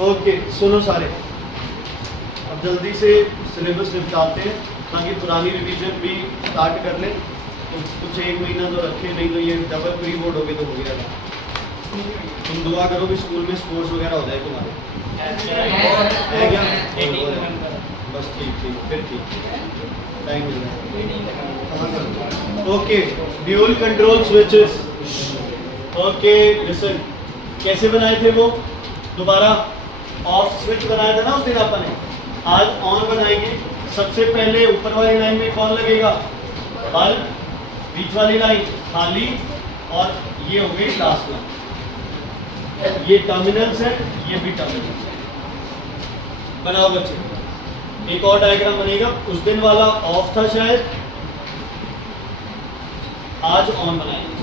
Okay सुनो सारे, अब जल्दी से सिलेबस निपटाते हैं ताकि पुरानी रिवीजन भी स्टार्ट कर लें। तो कुछ एक महीना तो रखे, नहीं तो ये डबल प्री बोर्ड हो गए तो हो गया था। तुम दुआ करो कि स्कूल में स्पोर्ट्स वगैरह हो जाए तुम्हारे, है क्या? बस ठीक फिर ठीक, टाइम मिल रहा है। Okay, dual control switches. Okay listen, कैसे बनाए थे वो? दोबारा ऑफ स्विच बनाया था ना उस दिन अपन ने, आज ऑन बनाएंगे। सबसे पहले ऊपर वाली लाइन में कौन लगेगा? बल्ब। बीच वाली लाइन खाली, और ये हो गई लास्ट लाइन। ये टर्मिनल्स है, ये भी टर्मिनल्स है। बनाओ बच्चे, एक और डायग्राम बनेगा। उस दिन वाला ऑफ था शायद, आज ऑन बनाएंगे।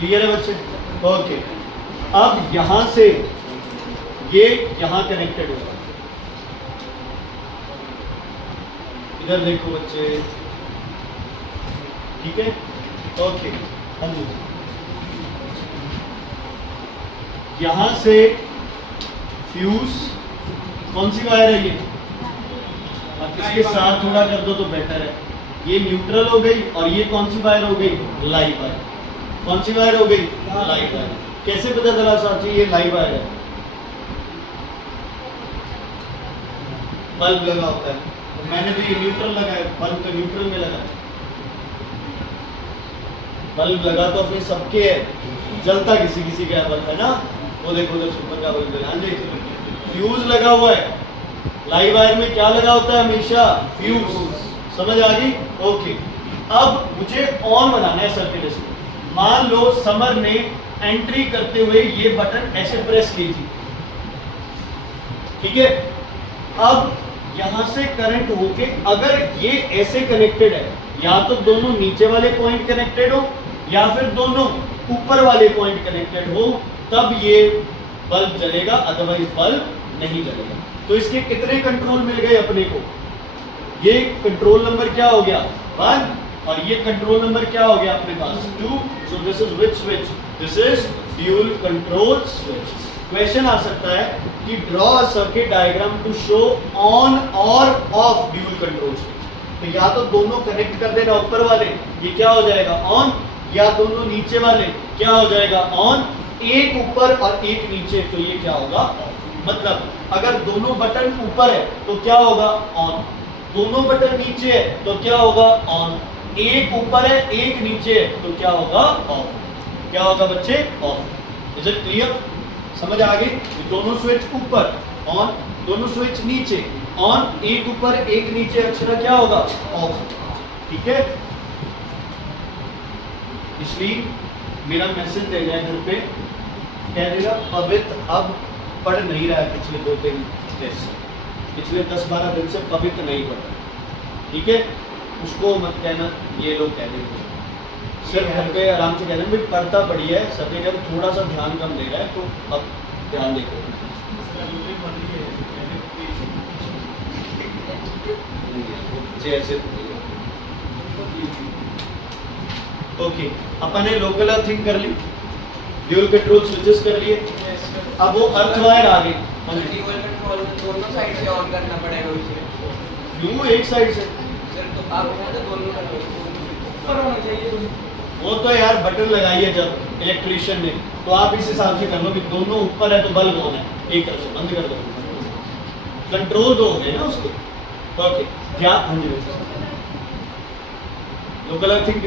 क्लियर है बच्चे? ओके, अब यहां से ये यहां कनेक्टेड होगा। इधर देखो बच्चे, ठीक है? ओके, हाँ जी। यहां से फ्यूज, कौन सी वायर है ये? अब इसके साथ थोड़ा कर दो तो बेटर है। ये न्यूट्रल हो गई, और ये कौन सी वायर हो गई? Live wire. कौन सी वायर हो गई? Live wire. कैसे पता चला साथी ये लाइव वायर है? बल्ब लगा होता है, तो मैंने तो ये न्यूट्रल लगाया, बल्ब तो न्यूट्रल में लगा। बल्ब लगा तो अपने सबके है, जलता किसी किसी का बल्ब है ना। वो देखो उधर सुपर का बल्ब है। हाँ जी, फ्यूज लगा हुआ है। लाइव वायर में क्या लगा होता है हमेशा? फ्यूज। समझ आ गई? ओके, अब मुझे ऑन बनाना है सर्किट इसको। मान लो समर ने एंट्री करते हुए ये बटन ऐसे प्रेस की थी, ठीक है? अब यहां से करंट होके अगर ये ऐसे कनेक्टेड है, या तो दोनों नीचे वाले पॉइंट कनेक्टेड हो, या फिर दोनों ऊपर वाले पॉइंट कनेक्टेड हो, तब ये बल्ब जलेगा, अदरवाइज बल्ब नहीं जलेगा। तो इसके कितने कंट्रोल मिल गए अपने को? ये कंट्रोल नंबर क्या हो गया? 1, और ये कंट्रोल नंबर क्या हो गया अपने पास? 2। So this is which switch? This is dual control switch. Question आ सकता है कि draw a circuit diagram to show on और ऑफ ड्यूल कंट्रोल स्विच। तो या तो दोनों कनेक्ट कर देना ऊपर वाले, ये क्या हो जाएगा? ऑन। या दोनों नीचे वाले क्या हो जाएगा? ऑन। एक ऊपर और एक नीचे, तो ये क्या होगा? ऑफ। मतलब अगर दोनों बटन ऊपर है तो क्या होगा? ऑन। दोनों बटन नीचे है तो क्या होगा? ऑन। एक ऊपर है एक नीचे है तो क्या होगा? ऑफ। क्या होगा बच्चे? ऑफ। Is it clear? समझ आ गई? दोनों स्विच ऊपर ऑन, दोनों स्विच नीचे ऑन, एक ऊपर एक नीचे, अक्षरा क्या होगा? ऑफ। ठीक है? इसलिए मेरा मैसेज दे जाए घर पे, कह देगा पवित्र अब पढ़ नहीं रहा है पिछले 2-3 दिन से, पिछले 10-12 दिन से पवित्र नहीं पढ़ रहा। ठीक है? उसको मत कहना ये लोग कह देंगे, सिर्फ घर पे आराम से कह देंगे भाई पढ़ता बढ़िया है, सभी जब थोड़ा सा ध्यान कम दे रहा है तो अब ध्यान देखो। ऐसे ओके, अपन ने लोकल अर्थिंग कर ली, ड्यूल कंट्रोल स्विचेस कर लिए। अब वो अर्थ वायर आ गई। ड्यूल कंट्रोल दोनों साइड से ऑन करना पड़ेगा उसे। क्यों एक साइड से? सर तो आप तो दोनों ऊपर होना चाहिए। वो तो यार बटन लगाइए जब इलेक्ट्रिशियन ने, तो आप इस हिसाब से कर लो कि दोनों ऊपर है तो बल्ब ऑन है, एक तरफ से बंद कर दो, कंट्रोल दो है ना उसको। ओके, क्या लोकल अर्थिंग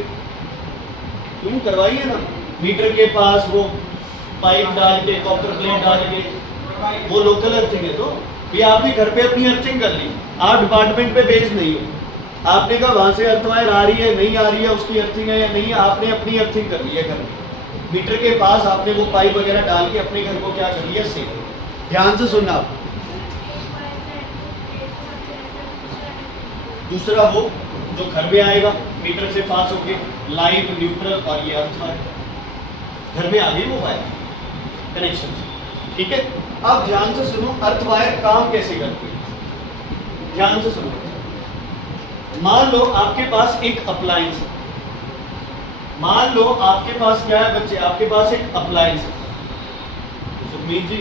क्यों करवाइए ना, मीटर के पास वो पाइप डाल के, कॉपर प्लेट डाल के, वो लोकल अर्थिंग है। तो भी आपने घर पे अपनी अर्थिंग कर ली, आप डिपार्टमेंट पे बेस्ड नहीं हो, आपने कहा वहां से अर्थ वायर आ रही है नहीं आ रही है, उसकी अर्थिंग है या नहीं है, आपने अपनी अर्थिंग कर ली है घर में। मीटर के पास आपने वो पाइप वगैरह डाल के अपने घर को क्या कर लिया? सेफ। ध्यान से सुनना आप। दूसरा वो जो घर में आएगा मीटर से पास होके, लाइव, न्यूट्रल और ये अर्थ वायर घर में आ गई वो वायर कनेक्शन। ठीक है? अब ध्यान से सुनो, अर्थ वायर काम कैसे करती है, ध्यान से सुनो। मान लो आपके पास एक अप्लायंस है, मान लो आपके पास क्या है बच्चे, आपके पास एक अप्लायंस है। सुखमीत जी,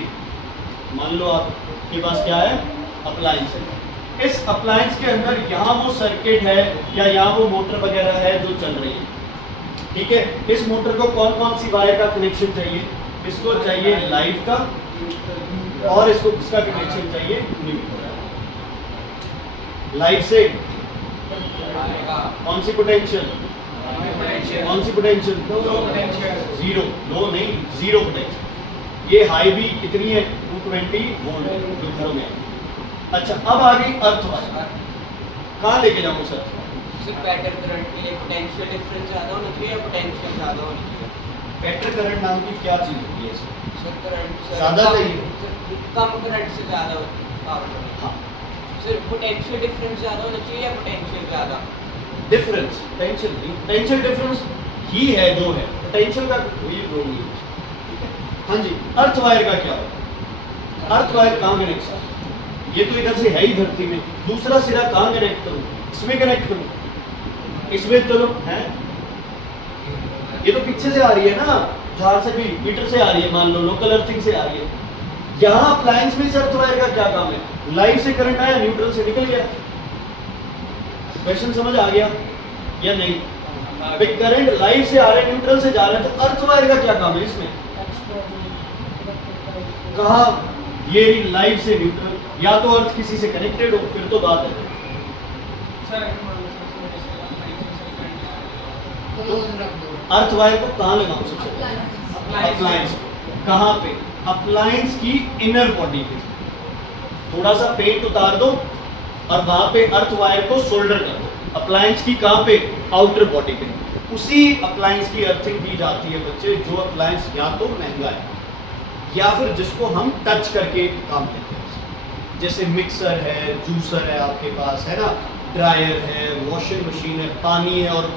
मान लो आपके पास क्या है, अप्लायंस है। इस अप्लायंस के अंदर यहाँ वो सर्किट है या यहाँ वो मोटर वगैरह है जो चल रही है, ठीक है। इस मोटर को कौन कौन सी वायर का कनेक्शन चाहिए, इसको चाहिए लाइव का, और इसको किसका कनेक्शन चाहिए, न्यूट्रल। लाइव से कौन सी पोटेंशियल, कौन सी पोटेंशियल, जीरो, लो नहीं, जीरो पोटेंशियल। ये हाई भी कितनी है, 220 वोल्ट जो घरों में। अच्छा, अब आ गई अर्थ वायर, कहाँ लेके जाऊँ सर? सिर्फ बैटर करंट के लिए पोटेंशियल डिफरेंस ज़्यादा होना चाहिए या पोटेंशियल ज़्यादा होनी चाहिए? बैटर करंट नाम की क्या चीज़ होती है सर? सर करंट ज़्यादा चाहिए? कम करंट से ज़्यादा पावर। हाँ, सर पोटेंशियल डिफरेंस ज़्यादा होना चाहिए या पोटेंशियल ज़्यादा? डिफरेंस, पोटेंशियल नहीं, पोटेंशियल डिफरेंस ही है जो है, पोटेंशियल का कोई रोल नहीं है। हाँ जी, अर्थ वायर का क्या होगा, अर्थ वायर कहाँ कनेक्ट है? ये तो इधर से है ही धरती में, दूसरा सिरा कहाँ कनेक्ट करूँ, इसमें कनेक्ट करूँ, इसमें चलो है, ये तो पीछे से आ रही है ना, झाड़ से भी, मीटर से आ रही है, मान लो लोकल अर्थिंग से आ रही है। यहाँ अप्लायंस में अर्थ वायर का क्या काम है, लाइव से करंट आया, न्यूट्रल से निकल गया। क्वेश्चन समझ आ गया या नहीं? भाई करंट लाइव से आ रहे हैं, न्यूट्रल से जा रहे हैं, तो अर्थ वायर का क्या काम है इसमें? कहा ये लाइव से न्यूट्रल, या तो अर्थ किसी से कनेक्टेड हो, फिर तो बात है। तो अर्थ वायर को कहाँ लगाऊं सबसे पहले? अप्लायंस। कहाँ पे? अप्लायंस की इनर बॉडी पे थोड़ा सा पेंट उतार दो और वहां पे अर्थ वायर को सोल्डर कर दो। अप्लायंस की कहाँ पे? आउटर बॉडी पे। उसी अप्लायंस की अर्थिंग की जाती है बच्चे, जो अप्लायंस या तो महंगा है या फिर जिसको हम टच करके काम करते हैं। जैसे मिक्सर है, जूसर है आपके पास, है ना, ड्रायर है, वॉशिंग मशीन है, पानी है और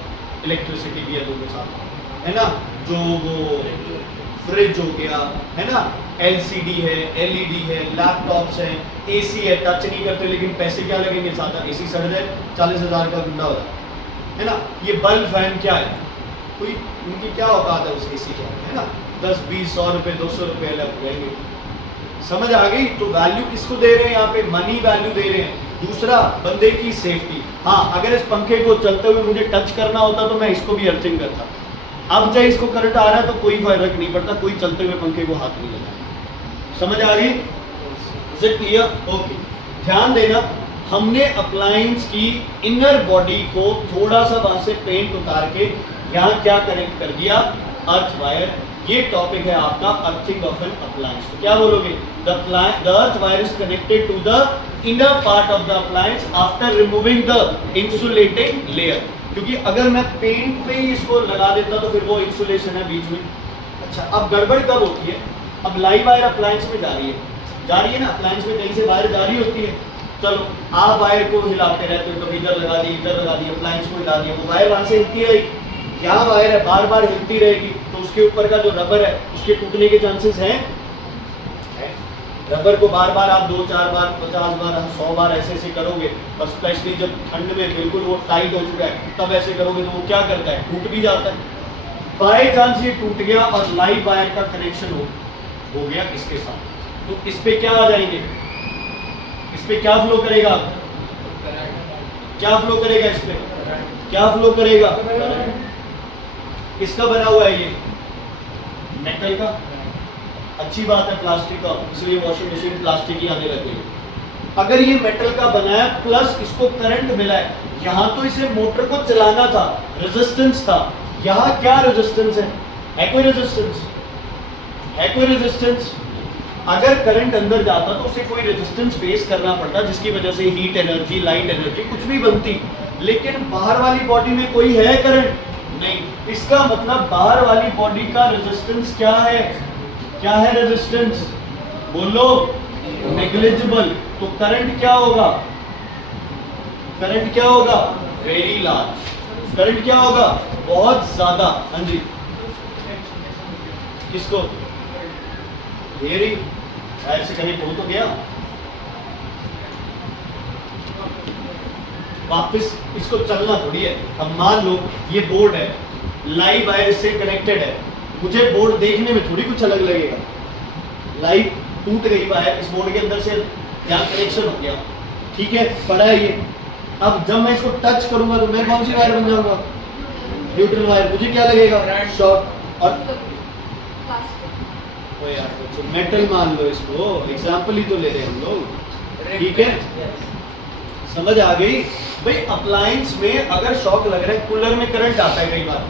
इलेक्ट्रिसिटी भी है दोनों साथ, है ना, जो वो फ्रिज हो गया, है ना, एलसीडी है, एलईडी है, लैपटॉप्स है, एसी है, टच नहीं करते लेकिन पैसे क्या लगेंगे ज़्यादा, एसी सड़ जाए 40,000 का गुंडा हो जाए, है ना। ये बल्ब फैन क्या है, कोई उनकी क्या औकात है उस एसी का, है ना, 10, 20, 100 रुपये, 200 रुपये अलग रहेंगे। समझ आ गई? तो वैल्यू किसको दे रहे हैं यहाँ पे? मनी वैल्यू दे रहे हैं। दूसरा, बंदे की सेफ्टी। हाँ, अगर इस पंखे को चलते हुए मुझे टच करना होता तो मैं इसको भी अर्थिंग करता। अब चाहे इसको करंट आ रहा है तो कोई फर्क नहीं पड़ता, कोई चलते हुए पंखे को हाथ नहीं लगाएगा। समझ आ गई? Is it clear? ओके, ध्यान देना, हमने अप्लायंस की इनर बॉडी को थोड़ा सा वहां से पेंट उतार के यहाँ क्या कनेक्ट कर दिया? Earth wire. ये टॉपिक है आपका अर्थिंग ऑफ एन अप्लायंस। तो क्या बोलोगे? The earth wire is connected to the inner part of the appliance after removing the insulating layer. क्योंकि अगर मैं पेंट पे ही इसको लगा देता तो फिर वो इंसुलेशन है बीच में। अच्छा, अब गड़बड़ कब होती है? अब लाइव वायर अप्लायंस में जा रही है ना, अप्लायंस में कहीं से वायर जा रही होती है। चलो, आप वायर को हिलाते रहते हो, कभी इधर लगा दी, इधर लगा दी, अप्लायंस को हिला दिया, वो वायर वहां से हिलती रहेगी। यहाँ वायर है, बार बार हिलती रहेगी, तो उसके ऊपर का जो रबर है उसके टूटने के चांसेस हैं। रबर को बार बार आप 2, 4 बार, 50 बार, 100 बार ऐसे ऐसे करोगे, और स्पेशली जब ठंड में बिल्कुल वो टाइट हो चुका है तब ऐसे करोगे तो वो क्या करता है? टूट भी जाता है। बाई चांस ये टूट गया और लाइव वायर का कनेक्शन हो गया इसके साथ, तो इस पे क्या आ जाएंगे? इस पे क्या फ्लो करेगा? क्या फ्लो करेगा? इस पे क्या फ्लो करेगा? किसका बना हुआ है ये? मेटल का। अच्छी बात है, प्लास्टिक का, इसलिए वॉशिंग मशीन प्लास्टिक ही आने लगी है। अगर ये मेटल का बना है प्लस इसको करंट मिला है, यहाँ तो इसे मोटर को चलाना था, रेजिस्टेंस था, यहाँ क्या रेजिस्टेंस है कोई रेजिस्टेंस? है कोई रेजिस्टेंस? अगर करंट अंदर जाता तो उसे कोई रेजिस्टेंस फेस करना पड़ता, जिसकी वजह से हीट एनर्जी, लाइट एनर्जी कुछ भी बनती। लेकिन बाहर वाली बॉडी में कोई है करंट? नहीं। इसका मतलब बाहर वाली बॉडी का रेजिस्टेंस क्या है? क्या है रेजिस्टेंस? बोलो। नेग्लिजिबल। तो करंट क्या होगा? करंट क्या होगा? Very large. करंट क्या होगा? बहुत ज्यादा। हाँ जी, किसको? शायद से कहीं हो तो गया। वापस इसको चलना थोड़ी है। अब मान लो ये बोर्ड है, लाइव वायर से कनेक्टेड है, मुझे बोर्ड देखने में थोड़ी कुछ अलग लगेगा। लाइव टूट गई वायर इस बोर्ड के अंदर से, यहाँ कनेक्शन हो गया, ठीक है, पड़ा है ये। अब जब मैं इसको टच करूंगा तो मैं कौन सी वायर बन जाऊंगा? Neutral wire. मुझे क्या लगेगा? शॉर्ट। और ओ यार बच्चों, मेटल मान लो इसको, एग्जाम्पल ही तो ले रहे हैं हम लोग, ठीक है, समझ आ गई भाई। अप्लायंस में अगर शॉक लग रहा है, कूलर में करंट आता है कई बार,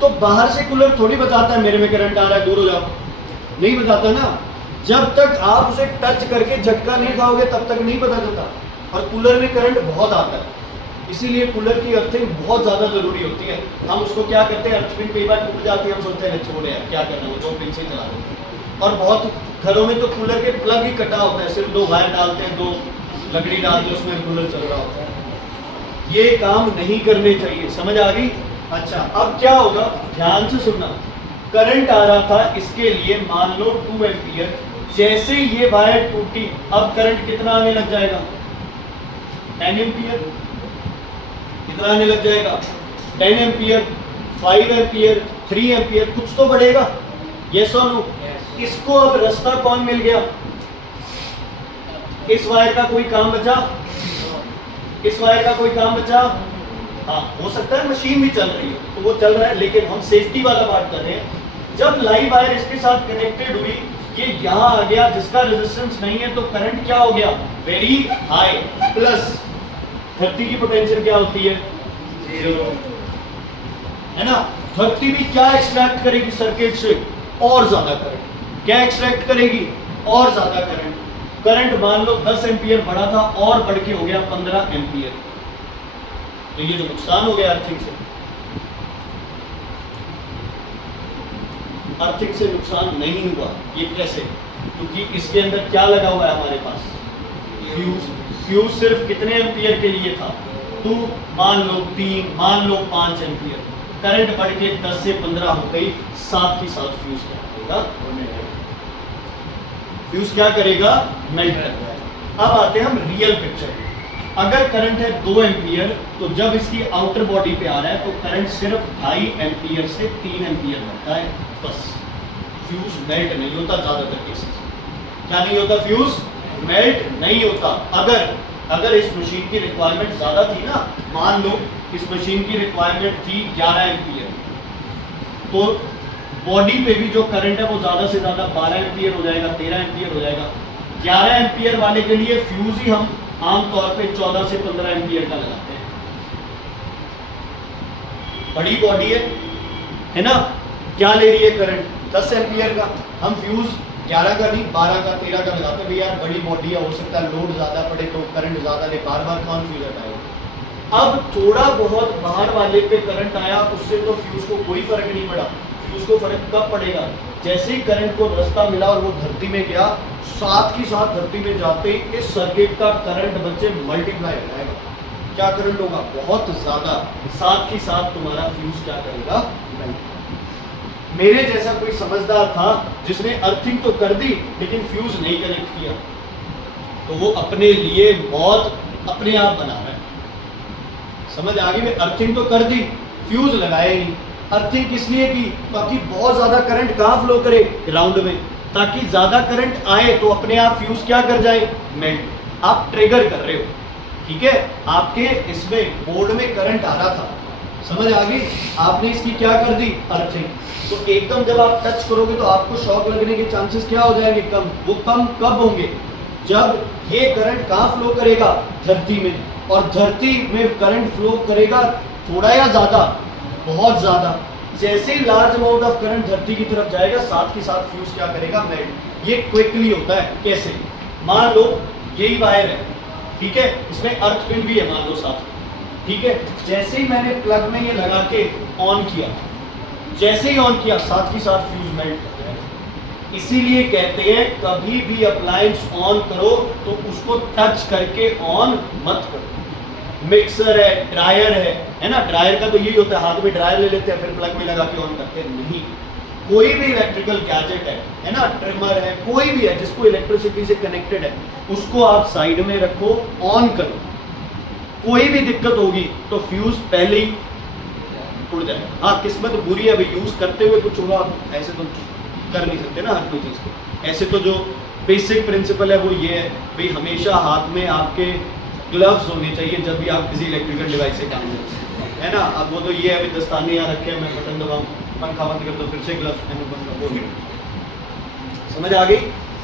तो बाहर से कूलर थोड़ी बताता है मेरे में करंट आ रहा है, दूर हो जाओ, नहीं बताता ना। जब तक आप उसे टच करके झटका नहीं खाओगे तब तक नहीं पता चलता। और कूलर में करंट बहुत आता है, इसीलिए कूलर की अर्थिंग बहुत ज़्यादा ज़रूरी होती है। हम उसको क्या करते हैं, अर्थिंग कई बार टूट जाती है, हम सोचते हैं छोड़े यार क्या करना, वो दो पीछे चला देते हैं। और बहुत घरों में तो कूलर के प्लग ही कटा होता है, सिर्फ 2 वायर डालते हैं, 2 लकड़ी डालते हैं, उसमें कूलर चल रहा होता है। ये काम नहीं करने चाहिए, समझ आ गई? अच्छा, अब क्या होगा, ध्यान से सुनना। करंट आ रहा था इसके लिए मान लो 2 एम्पियर, जैसे ये वायर टूटी अब करंट कितना आने लग जाएगा? 10 एम्पियर। कितना आने लग जाएगा? 10 एम्पियर, 5 एम्पियर, 3 एम्पियर, कुछ तो बढ़ेगा, यस और नो? इसको अब रास्ता कौन मिल गया? इस वायर का कोई काम बचा? इस वायर का कोई काम बचा? हाँ, हो सकता है मशीन भी चल रही है तो वो चल रहा है, लेकिन हम सेफ्टी वाला बात कर रहे हैं। जब लाइव वायर इसके साथ कनेक्टेड हुई, ये यहाँ आ गया जिसका रेजिस्टेंस नहीं है, तो करंट क्या हो गया? Very high. प्लस धरती की पोटेंशियल क्या होती है? 0, है ना? धरती भी क्या एक्सट्रैक्ट करेगी सर्किट से? और ज्यादा करंट। क्या एक्सट्रैक्ट करेगी? और ज्यादा करंट। करंट मान लो 10 एम्पियर बढ़ा था और बढ़ के हो गया 15 एम्पियर, तो ये जो नुकसान हो गया अर्थिंग से, अर्थिंग से नुकसान नहीं हुआ। ये कैसे? क्योंकि इसके अंदर क्या लगा हुआ है हमारे पास? फ्यूज। फ्यूज सिर्फ कितने एम्पियर के लिए था? 2, मान लो 3, मान लो 5 एम्पियर। करंट बढ़ के 10 से 15 हो गई, साथ ही साथ फ्यूज क्या करेगा? फ्यूज क्या करेगा? मेल्ट करेगा। अब आते हैं हम रियल पिक्चर। अगर करंट है 2 एम्पियर, तो जब इसकी आउटर बॉडी पे आ रहा है तो करंट सिर्फ 2.5 एम्पियर से 3 एम्पियर बढ़ता है, बस। फ्यूज मेल्ट नहीं होता ज़्यादातर केसेस। क्या नहीं होता? फ्यूज मेल्ट नहीं होता। अगर इस मशीन की रिक्वायरमेंट ज़्यादा थी ना, मान लो इस मशीन की रिक्वायरमेंट थी 11 एम्पियर, तो बॉडी पे भी जो करंट है वो ज़्यादा से ज़्यादा 12 एम्पियर हो जाएगा, 13 एम्पियर हो जाएगा। 11 एम्पियर वाले के लिए फ्यूज ही हम आमतौर पे 14 से 15 एम्पियर का लगाते हैं। बड़ी बॉडी है ना? क्या ले रही है करंट? 10 एम्पियर का। हम फ्यूज 11 का नहीं, 12 का, 13 का लगाते हैं। भैया बड़ी बॉडी है, हो सकता है लोड ज़्यादा पड़े तो करंट ज़्यादा ले, बार बार कौन फ्यूज हटाएगा? अब थोड़ा बहुत बाहर वाले पे करंट आया, उससे तो फ्यूज को कोई फर्क नहीं पड़ा। फ्यूज को फर्क कब पड़ेगा? जैसे ही करंट को रास्ता मिला और वो धरती में गया, साथ ही साथ धरती में जाते ही इस सर्किट का करंट बच्चे मल्टीप्लाई हो जाएगा। क्या करंट होगा? बहुत ज़्यादा। साथ ही साथ तुम्हारा फ्यूज क्या करेगा? मेरे जैसा कोई समझदार था जिसने अर्थिंग तो कर दी लेकिन फ्यूज नहीं कनेक्ट किया, तो वो अपने लिए मौत अपने आप बना रहा है। समझ आ गई? अर्थिंग तो कर दी, फ्यूज लगाए नहीं। अर्थिंग किस लिए की? ताकि बहुत ज़्यादा करंट कहाँ फ्लो करे? ग्राउंड में, ताकि ज़्यादा करंट आए तो अपने आप फ्यूज क्या कर जाए? मेल्ट। आप ट्रिगर कर रहे हो, ठीक है? आपके इसमें बोर्ड में करंट आ रहा था, समझ आ गई? आपने इसकी क्या कर दी? अर्थिंग। तो एकदम जब आप टच करोगे तो आपको शॉक लगने के चांसेस क्या हो जाएंगे? कम। वो कम कब होंगे? जब ये करंट कहाँ फ्लो करेगा? धरती में। और धरती में करंट फ्लो करेगा थोड़ा या ज़्यादा? बहुत ज़्यादा। जैसे ही लार्ज अमाउंट ऑफ करंट धरती की तरफ जाएगा, साथ ही साथ फ्यूज क्या करेगा? मेल्ट। ये क्विकली होता है। कैसे? मान लो यही वायर है, ठीक है, इसमें अर्थ पिन भी है मान लो साथ में, ठीक है। जैसे ही मैंने प्लग में ये लगा के ऑन किया, जैसे ही ऑन किया साथ ही साथ फ्यूज मेल्ट कर जाएगा। इसीलिए कहते हैं कभी भी अप्लायंस ऑन करो तो उसको टच करके ऑन मत करो। मिक्सर है, ड्रायर है ना? ड्रायर का तो यही होता है, हाथ में ड्रायर ले लेते हैं फिर प्लग में लगा के ऑन करते हैं। नहीं, कोई भी इलेक्ट्रिकल गैजेट है ना, ट्रिमर है, कोई भी है जिसको इलेक्ट्रिसिटी से कनेक्टेड है, उसको आप साइड में रखो, ऑन करो। कोई भी दिक्कत होगी तो फ्यूज पहले ही उड़ जाए। हाँ किस्मत बुरी है भाई, यूज करते हुए कुछ हुआ, ऐसे तो कर नहीं सकते ना हर कोई चीज़ को। ऐसे तो जो बेसिक प्रिंसिपल है वो ये है भाई, हमेशा हाथ में आपके ग्लव्स होने चाहिए जब भी आप किसी इलेक्ट्रिकल डिवाइस से काम करें, है ना। अब वो तो ये है अभी दस्ताने यहाँ रखे हैं, मैं बटन दबाऊँ, पंखा बंद कर दो, फिर से ग्लव्स पहनो, बंद कर दो। समझ आ गई?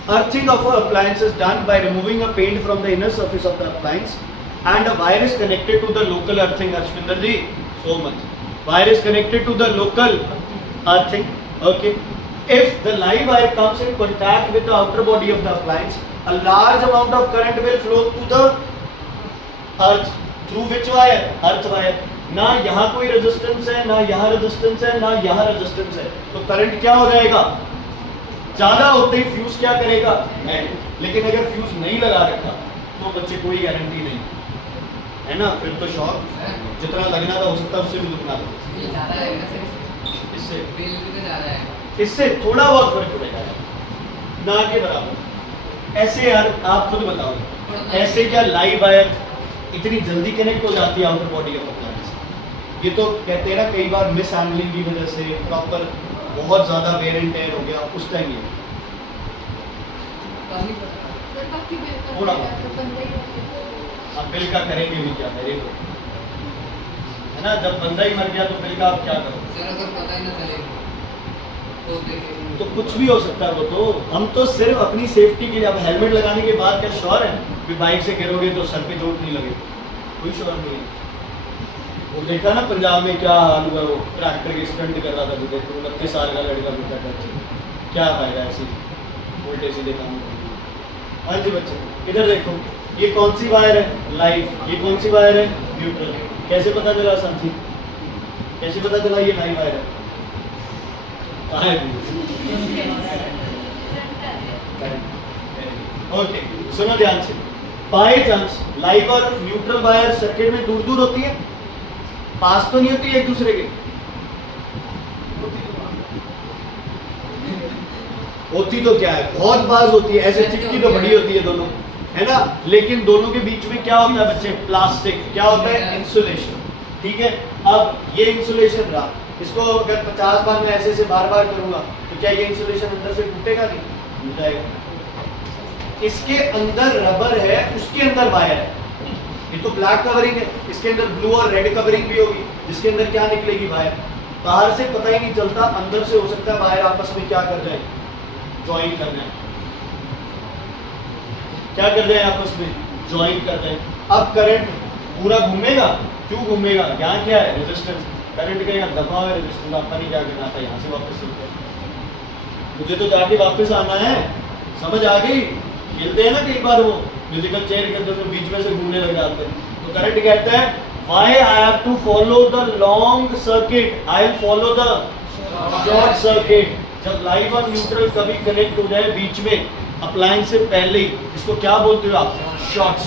Earthing of an appliance is done by removing a paint from the inner surface of the appliance and a wire is connected to the local earthing. Arshvinder ji, so much. Wire is connected to the local earthing. Okay. If the live wire comes in contact with the outer body of the appliance, a large amount of current will flow to the earth. Through which wire? Earth wire. ना यहाँ कोई resistance है, ना यहाँ resistance है, ना यहाँ resistance है, तो करंट क्या हो जाएगा? ज्यादा होते ही फ्यूज क्या करेगा? एंड। लेकिन अगर फ्यूज नहीं लगा रखा तो बच्चे कोई गारंटी नहीं, है ना। फिर तो शॉक जितना लगना था हो सकता है उससे भी दुगना लगे। इससे थोड़ा बहुत फर्क पड़ेगा, ना के बराबर। ऐसे यार आप खुद बताओ, ऐसे क्या लाइव वायर इतनी जल्दी कनेक्ट हो जाती है आउटर बॉडी ऑफ अप्लायंस? ये तो कहते हैं ना कई बार मिस हैंडलिंग की वजह से प्रॉपर बहुत ज़्यादा वेयर एंड टेयर हो गया उस टाइम ये थोड़ा अब बिल का करेंगे भी क्या, मेरे को है ना। जब बंदा ही मर गया तो बिल का आप क्या करो? पता ही ना चले तो कुछ भी हो सकता है। वो तो हम तो सिर्फ अपनी सेफ्टी के लिए, अब हेलमेट लगाने के बाद क्या श्योर है कि बाइक से गिरोगे तो सर पे चोट नहीं लगे? कोई श्योर नहीं है। वो देखा ना पंजाब में क्या हाल हुआ, वो ट्रैक्टर के स्टंट कर रहा था, तो देखो 29 साल का लड़का बेटा कर, क्या फायदा ऐसी उल्टे सीधे काम करने। हाँ जी बच्चे इधर देखो, ये कौन सी वायर है? लाइव। ये कौन सी वायर है? न्यूट्रल। कैसे पता चला साथी? कैसे पता चला ये लाइव वायर है? कहाँ है? ओके सुनो ध्यान से, बाय चांस लाइव और न्यूट्रल वायर सर्किट में दूर दूर होती है, पास तो नहीं होती है एक दूसरे के? होती तो क्या है, बहुत पास होती है, ऐसे चिपकी तो बड़ी होती है दोनों, है ना। लेकिन दोनों के बीच में क्या होता है बच्चे? प्लास्टिक। क्या होता है? इंसुलेशन। ठीक है, अब ये इंसुलेशन रहा, इसको अगर 50 बार मैं ऐसे से बार बार करूंगा तो क्या ये इंसुलेशन अंदर से टूटेगा? नहीं, टूट जाएगा। इसके अंदर रबर है, उसके अंदर वायर है, ये तो ब्लैक कवरिंग है, इसके अंदर ब्लू और रेड कवरिंग भी होगी, जिसके अंदर क्या निकलेगी? वायर। बाहर से पता ही नहीं चलता, अंदर से हो सकता है वायर आपस में क्या कर जाए? ज्वाइन करना है। क्या कर जाए? आपस में ज्वाइन कर जाए। अब करंट पूरा घूमेगा, क्यों घूमेगा? यहाँ क्या है? रेजिस्टेंस। करंट का यहाँ दबा हुआ है, रेजिस्टेंस आपका नहीं क्या करना था, यहाँ से वापस चलते हैं। मुझे तो जाके वापस आना है, समझ आ गई? खेलते हैं ना कई बार वो म्यूजिकल चेयर के अंदर, तो बीच में से घूमने लग जाते हैं। तो करंट कहता है why I have to follow the long circuit, I will follow the short circuit. जब लाइव और न्यूट्रल कभी कनेक्ट हो जाए बीच में अप्लायंस से पहले ही, इसको क्या बोलते हो आप? शॉर्ट।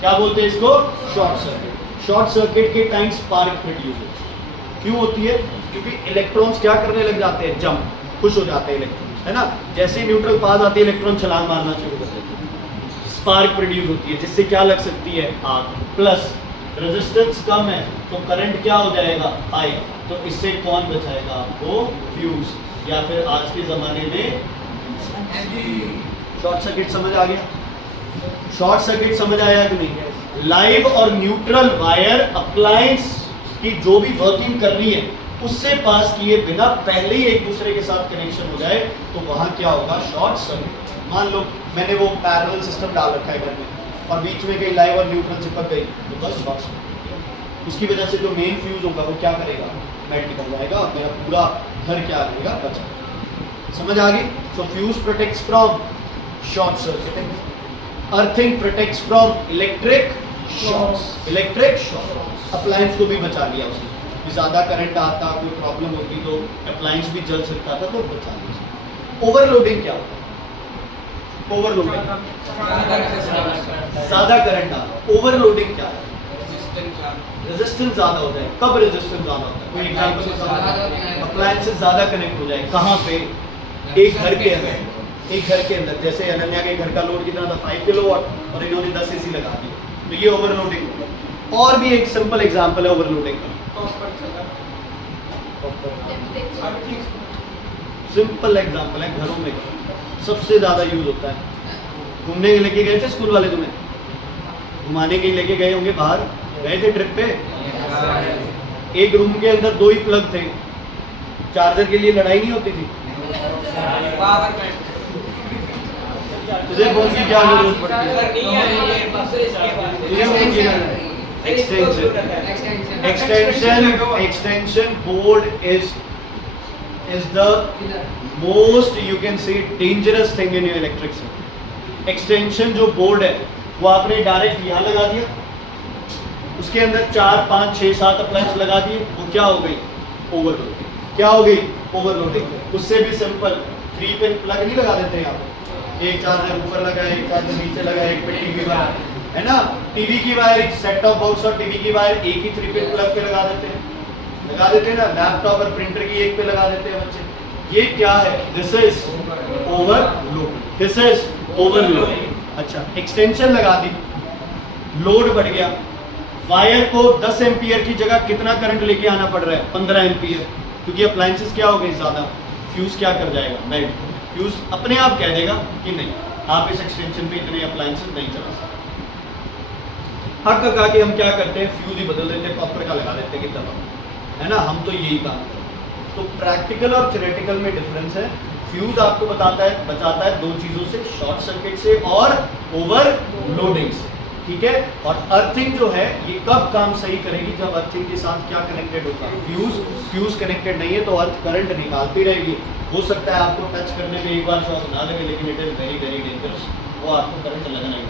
क्या बोलते हैं इसको? Short circuit. शॉर्ट सर्किट के टाइम स्पार्क प्रोड्यूस होती है। क्यों होती है? क्योंकि इलेक्ट्रॉन्स क्या करने लग जाते हैं? जंप, खुश हो जाते हैं इलेक्ट्रॉन्स, है ना। जैसे ही न्यूट्रल पास आती है इलेक्ट्रॉन छलांग मारना शुरू कर देते हैं, स्पार्क प्रोड्यूस होती है, जिससे क्या लग सकती है? आग। प्लस रेजिस्टेंस कम है तो करंट क्या हो जाएगा? हाई। तो इससे कौन बचाएगा आपको? फ्यूज, या फिर आज के ज़माने में शॉर्ट सर्किट। समझ आ गया? शॉर्ट सर्किट समझ आया कि नहीं? लाइव और न्यूट्रल वायर अप्लायंस की जो भी वर्किंग कर रही है उससे पास किए बिना पहले ही एक दूसरे के साथ कनेक्शन हो जाए तो वहाँ क्या होगा? Short circuit. मान लो मैंने वो पैरेलल सिस्टम डाल रखा है घर में और बीच में कहीं लाइव और न्यूट्रल चिपक गई तो बस शॉर्ट सर्किट। उसकी वजह से जो मेन फ्यूज होगा वो क्या करेगा? मेल्ट कर जाएगा और मेरा पूरा घर क्या रहेगा? बचा। समझ आ गई? So fuse protects from short circuiting, earthing protects from electric shocks. Electric shock appliance को भी बचा लिया उसने, ज़्यादा करंट आता, कोई प्रॉब्लम होती तो अप्लायंस भी जल सकता था, तो बचा लिया। ओवरलोडिंग क्या होता है? ओवरलोडिंग ज़्यादा करंट आता। ओवरलोडिंग क्या है? रेजिस्टेंस ज़्यादा हो जाए। कब रेजिस्टेंस ज़्यादा होता है? कोई एग्जांपल बताओ। अप्लायंसेस ज़्यादा कनेक्ट हो जाए। कहाँ पे? एक घर के अंदर। एक घर के अंदर, जैसे अनन्या के घर का लोड कितना था? 5 किलोवाट, और इन्होंने 10 AC लगा दिए, तो ये ओवरलोडिंग होगा। और भी एक सिंपल एग्जांपल है ओवरलोडिंग का, सिंपल एग्जांपल है, घरों में सबसे ज्यादा यूज होता है। घूमने के लेके गए थे स्कूल वाले तुम्हें, घुमाने के लेके गए होंगे, बाहर गए थे ट्रिप पे, एक रूम के अंदर 2 ही प्लग थे, चार्जर के लिए लड़ाई नहीं होती थी। तुझे फोन की क्या जरूरत पड़ती है? Extension board is the most you can say dangerous thing in your electric circuit. Extension जो बोर्ड है वो आपने डायरेक्ट यहाँ लगा दिया, उसके अंदर 4, 5, 6, 7 अप्लायंस लगा दिए, वो क्या हो गई? ओवरलोडिंग। क्या हो गई? ओवरलोडिंग। उससे भी सिंपल 3 पिन प्लग नहीं लगा देते हैं आप, एक चार्जर ऊपर लगा है, एक चार्जर नीचे लगा है, एक पे टीवी वायर है ना, टीवी की वायर, सेट टॉप बॉक्स और टीवी की वायर एक ही 3 पिन प्लग पे लगा देते हैं ना, लैपटॉप और प्रिंटर की एक पे लगा देते हैं बच्चे। ये क्या है? This is overload, this is overload. अच्छा, एक्सटेंशन लगा दी, लोड बढ़ गया, वायर को 10 एम्पियर की जगह कितना करंट लेके आना पड़ रहा है? 15 एम्पियर, क्योंकि अप्लायंसेस क्या हो गए ज़्यादा, फ्यूज क्या कर जाएगा? मेल्ट। फ्यूज अपने आप कह देगा कि नहीं, आप इस एक्सटेंशन पे इतने अप्लायंसेस नहीं चला सकते। हक का कि हम क्या करते हैं, फ्यूज ही बदल देते हैं, कॉपर का लगा देते हैं कि दबा, है ना, हम तो यही काम करते हैं। तो प्रैक्टिकल और थ्योरेटिकल में डिफरेंस है। फ्यूज आपको बचाता है 2 चीज़ों से, शॉर्ट सर्किट से और ओवरलोडिंग से, ठीक है। और अर्थिंग जो है ये कब काम सही करेगी? जब अर्थिंग के साथ क्या कनेक्टेड होगा? फ्यूज कनेक्टेड नहीं है तो अर्थ करंट निकालती रहेगी। हो सकता है आपको टच करने में एक बार शॉक ना लगे, लेकिन it is very very dangerous, वो आपको करंट लगना ही है।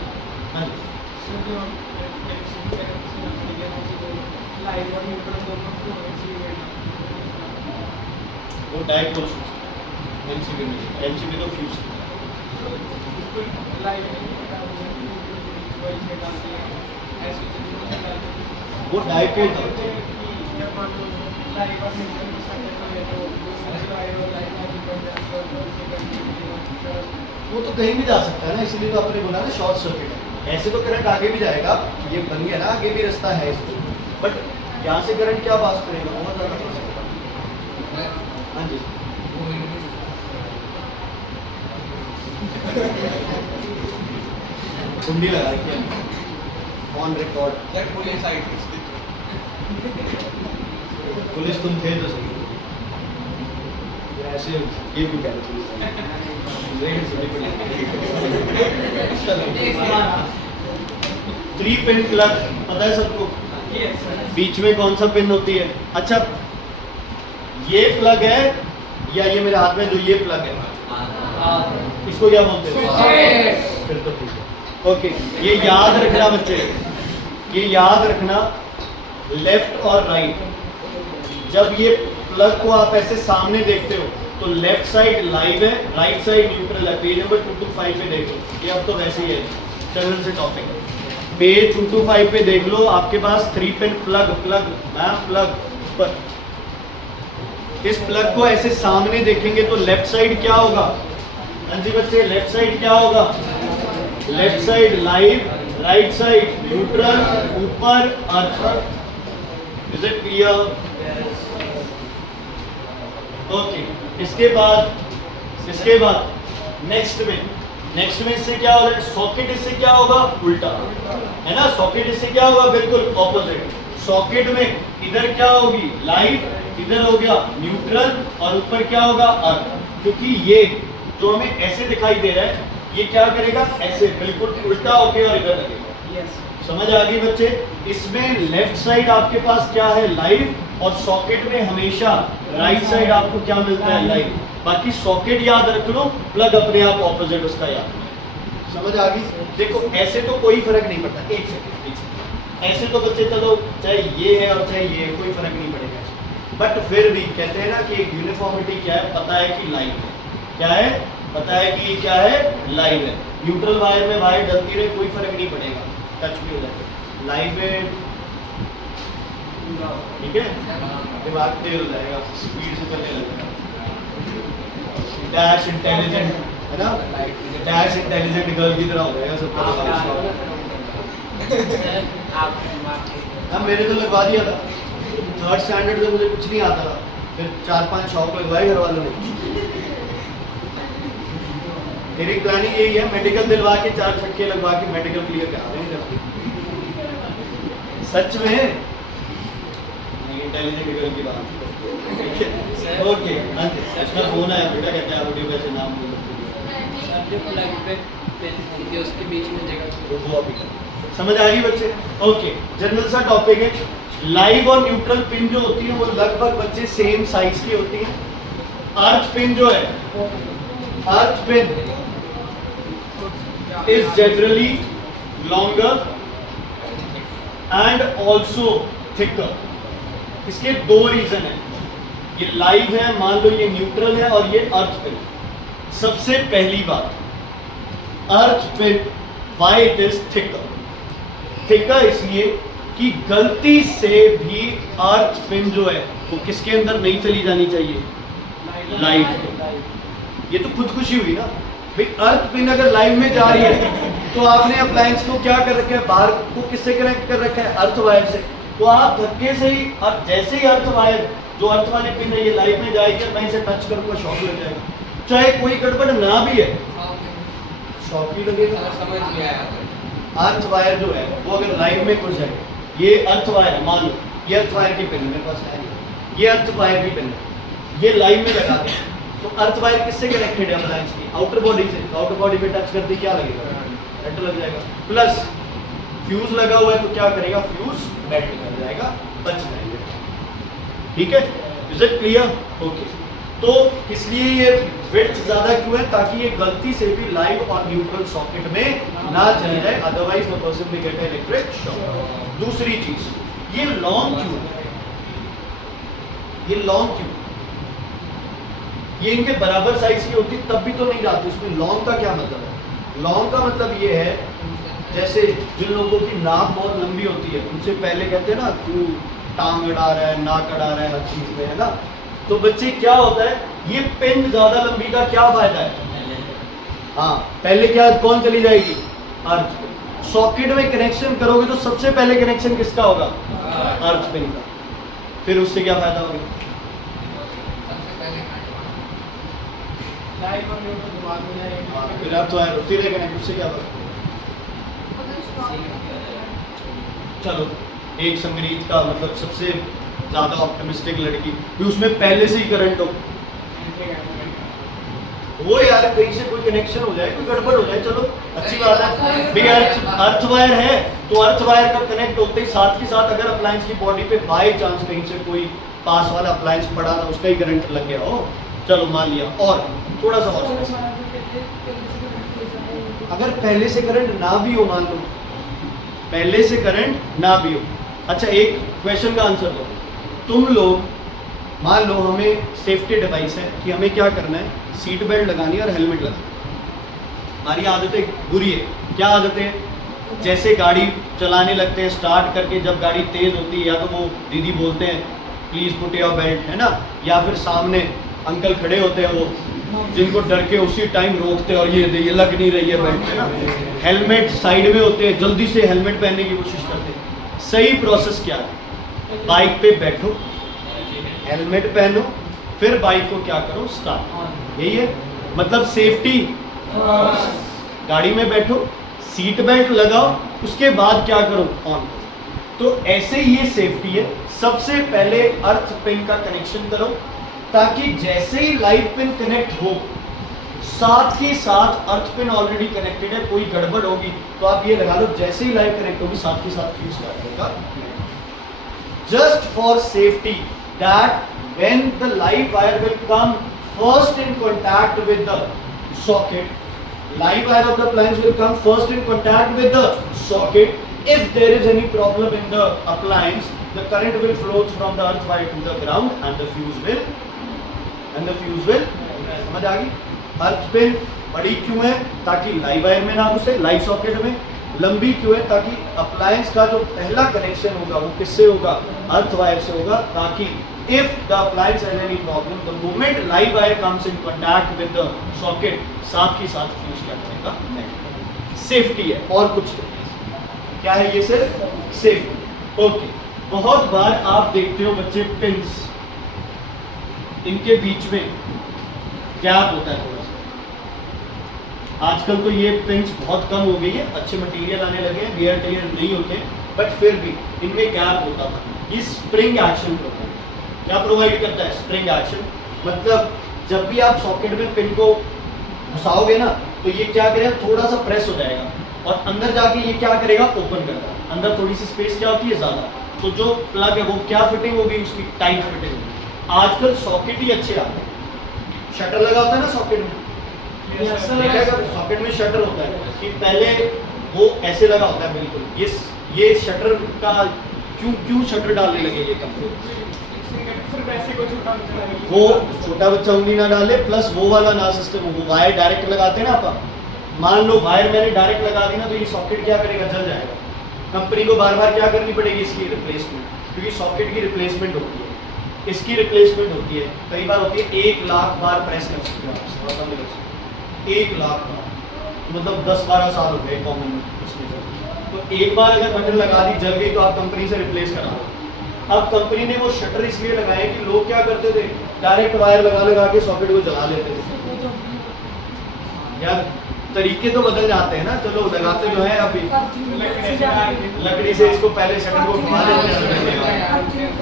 हाँ जी, वो डायपोल एमसीबी में, एमसीबी तो फ्यूज वो डायपोल था। वो तो कहीं भी जा सकता है ना, इसलिए तो आपने बोला ना शॉर्ट सर्किट है। ऐसे तो करंट आगे भी जाएगा, ये बन गया ना, आगे भी रास्ता है इसको, बट यहाँ से करंट क्या पास करेगा? बहुत ज़्यादा पास करेगा। हाँ जी, कुंडी लगा रखी है ऑन रिकॉर्ड। पुलिस तुम थे तो सही, ऐसे ये भी कह थ्री पिन प्लग पता है सबको? बीच में कौन सा पिन होती है? अच्छा, ये प्लग है या ये मेरे हाथ में जो ये प्लग है, इसको क्या बोलते हैं? फिर तो ठीक है, ओके। ये याद रखना बच्चे, ये याद रखना, लेफ्ट और राइट। जब ये प्लग को आप ऐसे सामने देखते हो तो लेफ्ट साइड लाइव है, राइट साइड न्यूट्रल है। पेज नंबर 225 पे देख लो, ये अब तो वैसे ही है, चैनल से टॉपिक। पेज 225 पे देख लो, आपके पास 3 पिन प्लग ऊपर। इस प्लग को ऐसे सामने देखेंगे तो लेफ्ट साइड क्या होगा? हाँ जी बच्चे, लेफ्ट साइड क्या होगा? Left side live, right side neutral, ऊपर earth. Is it clear? Okay. इसके बाद नेक्स्ट में इससे क्या होगा? सॉकेट इससे क्या होगा? उल्टा, है ना। सॉकेट इससे क्या होगा? बिल्कुल ऑपोजिट। सॉकेट में इधर क्या होगी? लाइव, इधर हो गया न्यूट्रल, और ऊपर क्या होगा? अर्थ। क्योंकि ये जो हमें ऐसे दिखाई दे रहा है, ये क्या करेगा? ऐसे बिल्कुल उल्टा होके और इधर लगेगा। समझ आ गई बच्चे? इसमें लेफ्ट साइड आपके पास क्या है? लाइव, और सॉकेट में हमेशा राइट साइड आपको क्या मिलता है? लाइव। बाकी सॉकेट याद रख लो, प्लग अपने आप ऑपोजिट उसका याद। समझ आ गई? देखो ऐसे तो कोई फर्क नहीं पड़ता, एक सेकंड, ऐसे तो बच्चे चलो चाहे ये है और चाहे ये है, कोई फर्क नहीं पड़ेगा। बट फिर भी कहते हैं ना कि एक यूनिफॉर्मिटी क्या है? पता है कि लाइव है, क्या है? पता है कि क्या है? लाइव है। न्यूट्रल वायर में वायर डलती रहे, कोई फर्क नहीं पड़ेगा, टच भी हो जाएगा। लाइव में ठीक है, दिमाग तेज हो जाएगा, स्पीड से चलने लगेगा। डैश इंटेलिजेंट है ना, डैश इंटेलिजेंट गर्ल की तरह हो जाएगा सब। हाँ मेरे तो लगवा दिया था, 3rd स्टैंडर्ड में मुझे कुछ नहीं आता था, फिर 4-5 शौक लगवाए घर वालों ने। मेरी प्लानिंग यही है, मेडिकल दिलवा के 4 छक्के लगवा के मेडिकल क्लियर करा देंगे। सच में इंटेलिजेंट गर्ल की बात। ओके हाँ जी, इसका फोन आया बेटा, कहते हैं ऑडियो वैसे नाम बोलो उसके बीच में जगह वो अभी समझ आ गई बच्चे। ओके जनरल सा टॉपिक है। लाइव और न्यूट्रल पिन जो होती है वो लगभग बच्चे सेम साइज की होती है। अर्थ पिन जो है, earth pin is generally longer and also thicker. इसके 2 रीजन है, ये लाइव है, मान लो ये न्यूट्रल है, और ये अर्थ पिन। सबसे पहली बात, earth pin why it is thicker. Thicker इसलिए कि गलती से भी अर्थ पिन जो है वो किसके अंदर नहीं चली जानी चाहिए, लाइव के। ये तो खुदकुशी हुई ना भाई, अर्थ पिन अगर लाइव में जा रही है तो आपने अप्लायंस को क्या कर रखा है, बाहर को किससे कनेक्ट कर रखा है, अर्थ वायर से। तो आप धक्के से ही, अब जैसे ही अर्थ वायर जो अर्थ वाली पिन है ये लाइव में जाएगी, कहीं से टच करूंगा शॉक लग जाएगा, चाहे कोई गड़बड़ ना भी है शॉक भी लगेगा। समझ गया। अर्थ वायर जो है वो अगर लाइव में घुस जाए, ये अर्थ वायर है, मान लो ये अर्थ वायर की पिन मेरे पास है, ये अर्थ वायर की पिन है, ये लाइव में लगा दें तो अर्थ वायर किससे कनेक्टेड है, अप्लायंस की आउटर बॉडी से। आउटर बॉडी पे टच करते क्या लगेगा, करंट लग जाएगा। प्लस फ्यूज लगा हुआ है तो क्या करेगा, फ्यूज मेल्ट कर जाएगा, बच जाएंगे। ठीक है, इज इट क्लियर? ओके, तो इसलिए ये विड्थ ज्यादा क्यों है, ताकि ये गलती से भी लाइव और न्यूट्रल सॉकेट में ना चले जाए, otherwise the person will get electric shock. दूसरी चीज, ये लॉन्ग क्यों है, ये लॉन्ग क्यों, ये इनके बराबर साइज की होती तब भी तो नहीं जाती, उसमें लॉन्ग का क्या मतलब है? लॉन्ग का मतलब ये है, जैसे जिन लोगों की नाक बहुत लंबी होती है उनसे पहले कहते हैं ना क्यों टांग अड़ा रहा है, नाक अड़ा रहा है, हर चीज में, है ना। तो बच्चे क्या होता है, ये पिन ज्यादा लंबी का क्या फायदा है, हाँ पहले क्या कौन चली जाएगी, अर्थ। सॉकेट में कनेक्शन करोगे तो सबसे पहले कनेक्शन किसका होगा, अर्थ पिन का। फिर उससे क्या फायदा होगा, फिर अर्थ वायर होती रहेगा, उससे क्या फायदा। चलो एक संगीत का मतलब सबसे ज्यादा ऑप्टिमिस्टिक लड़की भी, उसमें पहले से ही करंट हो, वो यार कहीं से कोई कनेक्शन हो जाए, कोई गड़बड़ हो जाए, चलो अच्छी बात है भाई, अर्थ वायर है तो अर्थ वायर का कनेक्ट होते ही साथ के साथ अगर अप्लायंस की बॉडी पे बाय चांस कहीं से कोई पास वाला अप्लायंस पड़ा था, उसका ही करंट लग गया हो, चलो मान लिया। और थोड़ा सा और, अगर पहले से करंट ना भी हो, मान लो पहले से करंट ना भी हो, अच्छा एक क्वेश्चन का आंसर दो, तुम लोग मान लो हमें सेफ्टी डिवाइस है कि हमें क्या करना है, सीट बेल्ट लगानी है और हेलमेट लगाना। हमारी आदतें बुरी है, क्या आदतें, जैसे गाड़ी चलाने लगते हैं स्टार्ट करके, जब गाड़ी तेज होती है या तो वो दीदी बोलते हैं प्लीज़ पुट योर बेल्ट, है ना, या फिर सामने अंकल खड़े होते हैं वो जिनको डर के उसी टाइम रोकते हैं और ये लग नहीं रही है बेल्ट, है ना। हेलमेट साइड में होते हैं, जल्दी से हेलमेट पहनने की कोशिश करते हैं। सही प्रोसेस क्या है, बाइक पे बैठो, हेलमेट पहनो, फिर बाइक को क्या करो, स्टार्ट, यही है मतलब सेफ्टी। गाड़ी में बैठो, सीट बेल्ट लगाओ, उसके बाद क्या करो, ऑन। तो ऐसे ये सेफ्टी है। सबसे पहले अर्थ पिन का कनेक्शन करो, ताकि जैसे ही लाइव पिन कनेक्ट हो साथ के साथ अर्थ पिन ऑलरेडी कनेक्टेड है, कोई गड़बड़ होगी तो आप ये लगा लो जैसे ही लाइव कनेक्ट होगी साथ के साथ फ्यूज स्टार्ट होगा। Just for safety that when the live wire will come first in contact with the socket, live wire of the appliance will come first in contact with the socket. If there is any problem in the appliance, the current will flow from the earth wire to the ground and the fuse will समझ आ गई। अर्थ pin बड़ी क्यों है, ताकि live wire में ना घुसे, लाइव सॉकेट में। लंबी क्यों है, ताकि अप्लायंस का जो पहला कनेक्शन होगा वो किससे होगा, अर्थ वायर से होगा, ताकि if the appliance has any problem, the moment live wire comes in contact with the socket, साथ ही साथ फ्यूज क्या करेगा, सेफ्टी है और कुछ नहीं। क्या है ये सिर्फ सेफ्टी। ओके, बहुत बार आप देखते हो बच्चे पिंस, इनके बीच में गैप होता है थोड़ा सा। आजकल तो ये पिंस बहुत कम हो गई है, अच्छे मटेरियल आने लगे हैं, वियर टेयर नहीं होते, बट फिर भी इनमें गैप होता था। ये स्प्रिंग एक्शन प्रोवाइड, क्या प्रोवाइड करता है? Spring action. मतलब जब भी आप सॉकेट में पिन को घुसाओगे ना तो ये क्या करेगा, थोड़ा सा प्रेस हो जाएगा और अंदर जाके ये क्या करेगा, ओपन करता है। अंदर थोड़ी सी स्पेस क्या होती है, ज़्यादा, तो जो प्लग है वो क्या फिटिंग होगी, उसकी टाइट फिटिंग होगी। आजकल सॉकेट ही अच्छे आते हैं, शटर लगा होता है ना सॉकेट में, सॉकेट में शटर होता है कि पहले वो ऐसे लगा होता है बिल्कुल। ये शटर का क्यों शटर डालने लगे ये कंपनी? वो छोटा बच्चा उंगली ना डाले, प्लस वो वाला ना सिस्टम, वो वायर डायरेक्ट लगाते हैं ना आप, मान लो वायर मैंने डायरेक्ट लगा दी ना तो ये सॉकेट क्या करेगा, जल जाएगा। कंपनी को बार बार क्या करनी पड़ेगी, इसकी रिप्लेसमेंट, क्योंकि सॉकेट की रिप्लेसमेंट होती है, इसकी रिप्लेसमेंट होती है, कई बार होती है 1 लाख बार प्रेस कर सकते हो, 1 लाख बार, मतलब 10-12 साल हो गए कॉमन उसमें। तो एक बार अगर बटन लगा दी, जल गई, तो आप कंपनी से रिप्लेस करा दो। अब कंपनी ने वो शटर इसलिए लगाए कि लोग क्या करते थे, डायरेक्ट वायर लगा के सॉकेट को जला लेते थे। यार तरीके तो बदल जाते हैं ना, चलो लगाते जो है अभी लकड़ी से इसको पहले शटर को घुमा देते हैं,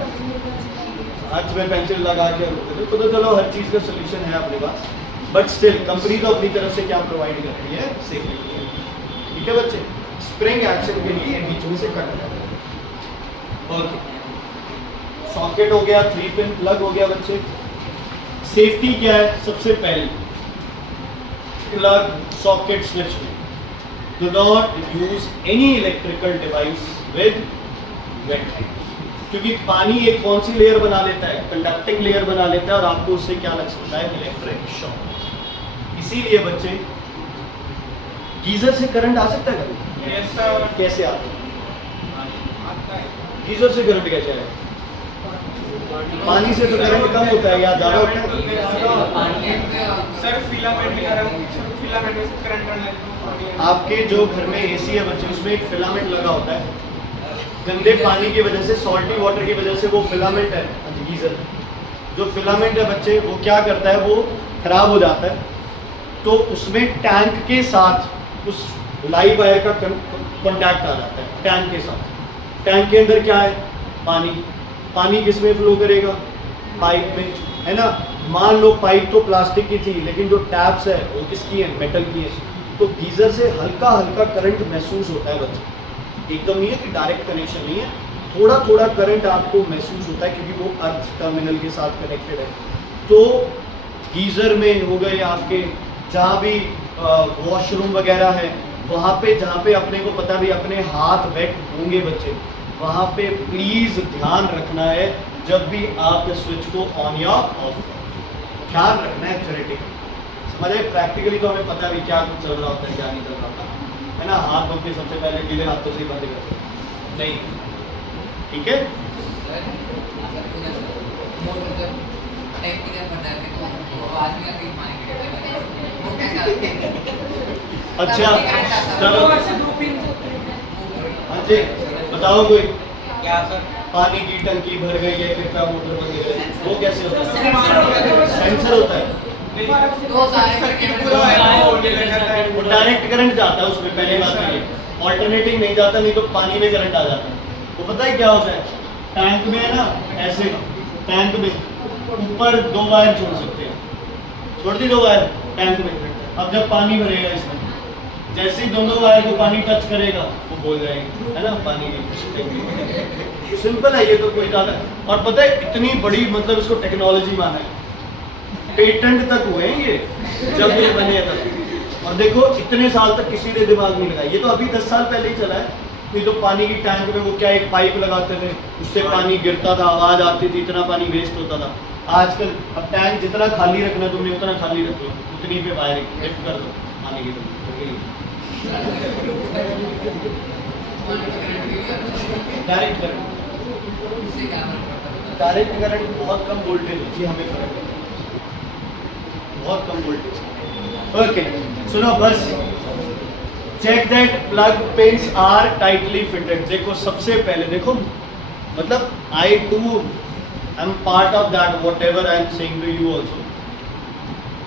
हाथ में पेंसिल लगा के रोकते थे, तो चलो हर चीज़ का सोल्यूशन है अपने पास, बट स्टिल कंपनी तो अपनी तरफ से क्या प्रोवाइड कर रही है, सेफ्टी। ठीक है बच्चे, स्प्रिंग एक्शन के लिए बीच में से कट करना है। ओके, सॉकेट हो गया, 3 पिन प्लग हो गया बच्चे। सेफ्टी क्या है, सबसे पहले प्लग सॉकेट स्विच में do not use any electrical device with weight hand, क्योंकि पानी एक कौन सी लेयर बना लेता है, कंडक्टिंग लेयर बना लेता है, और आपको उससे क्या लग सकता है, इलेक्ट्रिक शॉक। इसीलिए बच्चे गीजर से करंट आ सकता है कभी? Yes, sir. कैसे आता है? गीजर से करंट कैसे आएगा? पानी से तो करंट कम होता है या ज़्यादा होता है? सर फिलामेंट में से करंट आपके जो घर में एसी है बच्चे, उसमें एक फिलामेंट लगा होता है, गंदे पानी की वजह से, सॉल्टी वाटर की वजह से वो फिलामेंट है, गीजर जो फिलामेंट है बच्चे, वो क्या करता है, वो खराब हो जाता है, तो उसमें टैंक के साथ उस लाइव वायर का कॉन्टैक्ट आ जाता है टैंक के साथ। टैंक के अंदर क्या है, पानी किस में फ्लो करेगा, पाइप में, है ना। मान लो पाइप तो प्लास्टिक की थी, लेकिन जो टैप्स है वो किसकी है, मेटल की है, तो गीजर से हल्का हल्का करंट महसूस होता है बच्चे, एकदम नहीं है कि डायरेक्ट कनेक्शन नहीं है, थोड़ा थोड़ा करंट आपको महसूस होता है, क्योंकि वो अर्थ टर्मिनल के साथ कनेक्टेड है। तो गीजर में हो गए आपके, जहाँ भी वॉशरूम वगैरह है, वहाँ पे जहाँ पे अपने को पता भी अपने हाथ वेट होंगे बच्चे, वहाँ पे प्लीज़ ध्यान रखना है, जब भी आप इस स्विच को ऑन या ऑफ करें, ध्यान रखना है। थ्योरेटिकली समझे, प्रैक्टिकली तो हमें पता भी क्या कुछ चल रहा होता है, क्या नहीं चल रहा होता है ना। हाथ धो के सबसे पहले गीले हाथों से ही बंद करते नहीं, ठीक है। अच्छा चलो, हाँ जी बताओ कोई, क्या सर? पानी की टंकी भर गई है, कृपया मोटर बंद करें, वो कैसे होता है? सेंसर होता है, वो डायरेक्ट करंट जाता है उसमें, पहले बात ये, ऑल्टरनेटिंग नहीं जाता, नहीं तो पानी में करंट आ जाता है। वो पता है क्या होता है, टैंक में है ना, ऐसे टैंक में ऊपर 2 वायर छोड़ सकते हैं, छोड़ दी 2 वायर टैंक में। अब जब पानी भरेगा इसमें, जैसे ही दोनों वायर को पानी टच करेगा वो बोल जाएगी, है ना, पानी की। सिंपल है ये तो, कोई ज़्यादा। और पता है इतनी बड़ी, मतलब इसको टेक्नोलॉजी माना है, पेटेंट तक हुए हैं ये जब ये बने तक, और देखो इतने साल तक किसी ने दिमाग नहीं लगाया, ये तो अभी 10 साल पहले ही चला है। नहीं तो पानी की टैंक में वो क्या, एक पाइप लगाते थे, उससे पानी गिरता था, आवाज़ आती थी, इतना पानी वेस्ट होता था। आजकल अब टैंक जितना खाली रखना तुमने उतना खाली रख लो, उतनी पे वायरिंग लिफ्ट कर दो पानी की डायरेक्ट करंट, डायरेक्ट करंट बहुत कम वोल्टेज होती है, हमें फर्क है, बहुत कम वोल्टेज। ओके सुनो, बस check that plug pins are tightly fitted. देखो सबसे पहले देखो, मतलब I too am part of that whatever I am saying to you also.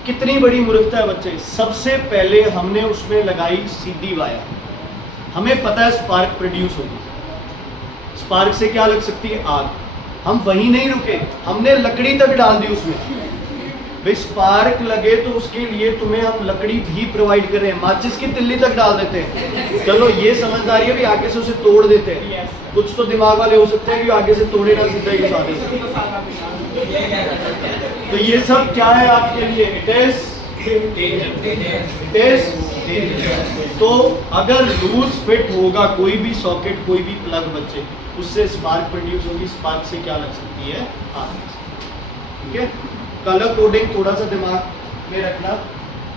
कितनी बड़ी मूर्खता है बच्चे। सबसे पहले हमने उसमें लगाई सीधी वायर। हमें पता है स्पार्क प्रोड्यूस होगी, स्पार्क से क्या लग सकती है, आग। हम वहीं नहीं रुके, हमने लकड़ी तक डाल दी उसमें। भाई स्पार्क लगे तो उसके लिए तुम्हें हम लकड़ी भी प्रोवाइड कर रहे हैं, माचिस की तिल्ली तक डाल देते हैं। चलो ये समझदारी है भी, आगे से उसे तोड़ देते हैं। कुछ तो दिमाग वाले हो सकते हैं कि आगे से तोड़े ना, सीधा ही घुसा देते। तो ये सब क्या है आपके लिए, इट इज तो अगर लूज फिट होगा कोई भी सॉकेट, कोई भी प्लग बच्चे, उससे स्पार्क प्रोड्यूस होगी। स्पार्क से क्या लग सकती है, आग। ठीक है, कलर कोडिंग थोड़ा सा दिमाग में रखना,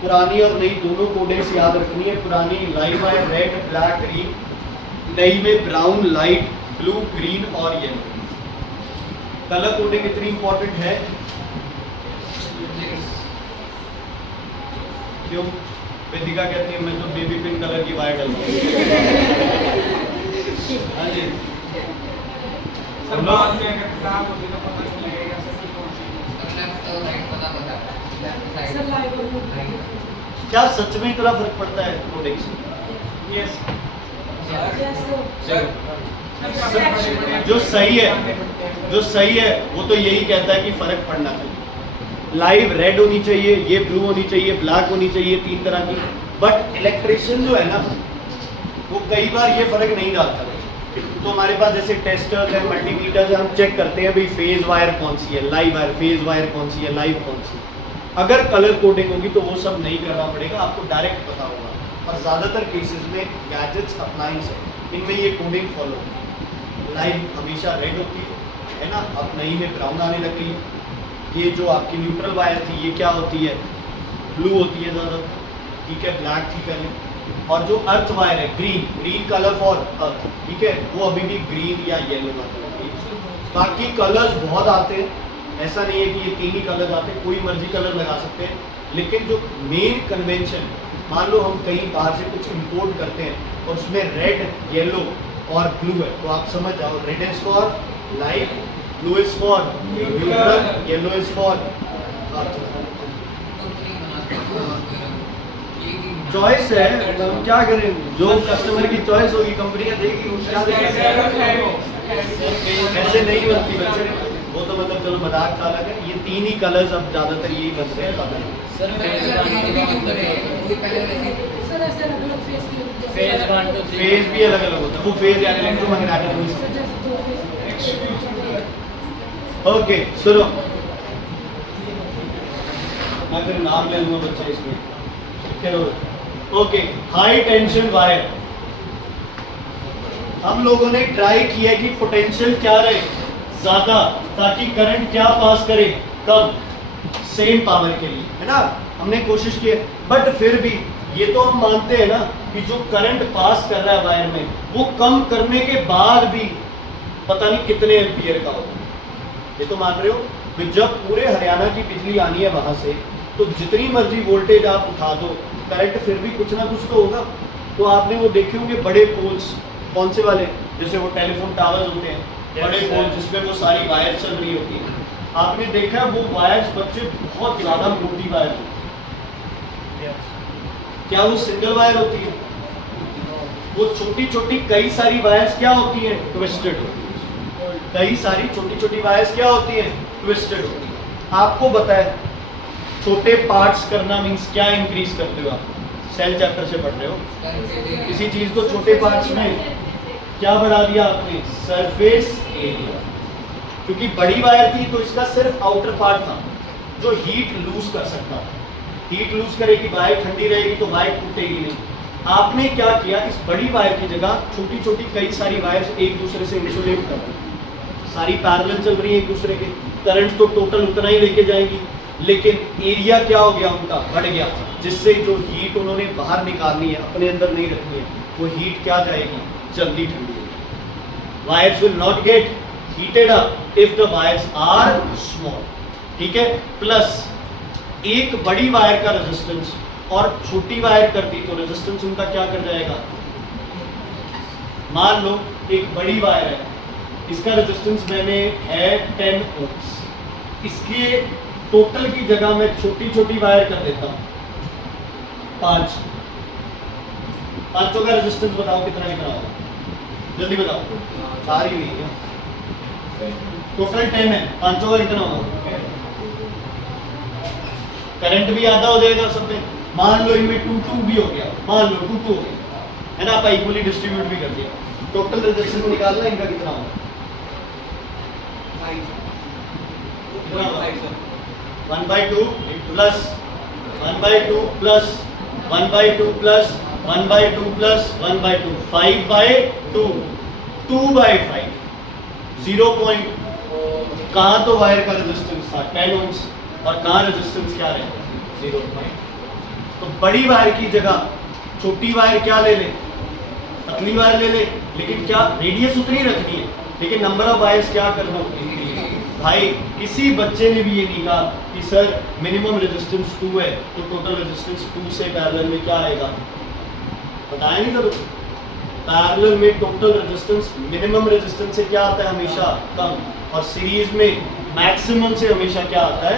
पुरानी और नई दोनों कोडिंग्स याद रखनी है। पुरानी live wire red black green, नई में ब्राउन लाइट ब्लू ग्रीन और येलो। कलर कोडिंग इतनी इंपॉर्टेंट है क्यों? वेदिका कहती है मैं तो बेबी पिंक कलर की वायर डालूंगी। हाँ जी, बाद में अगर खराब होती तो पता नहीं लगेगा सब कौन सी। क्या सच में इतना फर्क पड़ता है कोडिंग से? यस जो सही है वो तो यही कहता है कि फर्क पड़ना चाहिए। लाइव रेड होनी चाहिए, ये ब्लू होनी चाहिए, ब्लैक होनी चाहिए, 3 तरह की। बट इलेक्ट्रिशियन जो है ना, वो कई बार ये फर्क नहीं डालता। तो हमारे पास जैसे टेस्टर्स है, मल्टीमीटर्स है, हम चेक करते हैं भाई फेज वायर कौन सी है, लाइव वायर, फेज वायर कौन सी है, लाइव कौन सी है। अगर कलर कोडिंग होगी तो वो सब नहीं करना पड़ेगा, आपको डायरेक्ट पता होगा। और ज़्यादातर केसेस में गैजेट्स अप्लायंस है, इनमें ये कोडिंग फॉलो होगी। लाइव हमेशा रेड होती है ना, अब नई में ब्राउन आने लग गई। ये जो आपकी न्यूट्रल वायर थी ये क्या होती है, ब्लू होती है ज़्यादा। ठीक है, ब्लैक थी पहले। और जो अर्थ वायर है ग्रीन कलर फॉर अर्थ, ठीक है, वो अभी भी ग्रीन या येलो का कलर है। बाकी कलर्स बहुत आते हैं, ऐसा नहीं है कि ये 3 ही कलर आते हैं, कोई मर्जी कलर लगा सकते हैं। लेकिन जो मेन कन्वेंशन, मान लो हम कहीं बाहर से कुछ इंपोर्ट करते हैं और उसमें रेड, येलो और ब्लू है, तो आप समझ जाओ red is for light, blue is for neutral, yellow is for earth. Choice है, हम क्या करें, जो कस्टमर की चॉइस होगी कंपनियां देगी, क्या ऐसे नहीं बनती बच्चे। वो तो मतलब चलो मजाक का अलग है, ये 3 ही कलर्स अब ज्यादातर यही बनते हैं। फेज भी अलग अलग होता है, वो फेज यानी इलेक्ट्रोमैग्नेटिक। ओके सुनो, मैं फिर नाम ले लूंगा बच्चे इसमें। Okay, high tension wire. हम लोगों ने ट्राई किया कि पोटेंशियल क्या रहे ज्यादा, ताकि करंट क्या पास करे, कब, सेम पावर के लिए, है ना। हमने कोशिश की है, बट फिर भी ये तो हम मानते हैं ना कि जो करंट पास कर रहा है वायर में, वो कम करने के बाद भी पता नहीं कितने एम्पियर का होगा। ये तो मान रहे हो कि जब पूरे हरियाणा की बिजली आनी है वहां से, तो जितनी मर्जी वोल्टेज आप उठा दो, करंट फिर भी कुछ ना कुछ तो होगा। तो आपने वो देखे होंगे बड़े पोल्स, कौन से वाले, जैसे वो टेलीफोन टावर्स होते हैं, बड़े पोल जिसमें वो सारी वायर चल रही होती है। आपने देखा वो वायर्स बच्चे बहुत ज़्यादा मोटी वायर होती है। क्या वो सिंगल वायर होती है? वो छोटी छोटी कई सारी वायर्स क्या होती हैं, ट्विस्टेड होती है। कई सारी छोटी छोटी वायर्स क्या होती हैं, ट्विस्टेड होती है। आपको बताए छोटे पार्ट्स करना मीन्स क्या इंक्रीज करते हो आप, सेल चैप्टर से पढ़ रहे हो। किसी चीज को छोटे पार्ट्स में क्या बढ़ा दिया आपने, सरफेस एरिया। क्योंकि बड़ी वायर थी तो इसका सिर्फ आउटर पार्ट था जो हीट लूज कर सकता था। हीट लूज करेगी, वायर ठंडी रहेगी तो वायर टूटेगी नहीं। आपने क्या किया, इस बड़ी वायर की जगह छोटी छोटी कई सारी वायर्स एक दूसरे से इंसुलेट कर दी, सारी पैरेलल चल रही है एक दूसरे के, करंट तो टोटल उतना ही लेके जाएंगी, लेकिन एरिया क्या हो गया उनका, बढ़ गया, जिससे जो हीट उन्होंने बाहर निकालनी है, अपने अंदर नहीं रखनी है, वो हीट क्या जाएगी, जल्दी ठंडी होगी। Wires will not get heated up if the wires are small. ठीक है, प्लस एक बड़ी वायर का रेजिस्टेंस और छोटी वायर कर दी तो रेजिस्टेंस उनका क्या कर जाएगा। मान लो एक बड़ी वायर है, इसका रेजिस्टेंस मैंने है 10 ओम्स, इसके टोटल की जगह मैं छोटी छोटी वायर कर देता हूँ 5। पांचों का रेजिस्टेंस बताओ कितना होगा, जल्दी बताओ। 4 ही हुई है, टोटल 10 है, पांचों का कितना होगा। करंट भी आधा हो जाएगा सब में। मान लो इनमें 2-2 भी हो गया, मान लो 2-2 हो गया है ना, आप इक्वली डिस्ट्रीब्यूट भी कर दिया। टोटल रेजिस्टेंस निकालना इनका कितना होगा। 1/2 प्लस 1/2 प्लस 1/2 प्लस 1/2 प्लस 1/2 5/2 2/5 0. कहाँ तो वायर का रेजिस्टेंस था 10 ओम्स और कहाँ रेजिस्टेंस क्या रहेगा 0. तो बड़ी वायर की जगह छोटी वायर क्या ले ले, पतली वायर ले ले, लेकिन क्या रेडियस उतनी रखनी है, लेकिन नंबर ऑफ वायर्स क्या करना भाई। किसी बच्चे ने भी ये नहीं कहा कि सर मिनिमम रेजिस्टेंस 2 है तो टोटल रेजिस्टेंस 2 से पैरेलल में क्या आएगा, बताया नहीं था। तो पैरेलल में टोटल रेजिस्टेंस मिनिमम रेजिस्टेंस से क्या आता है हमेशा कम, और सीरीज में मैक्सिमम से हमेशा क्या आता है।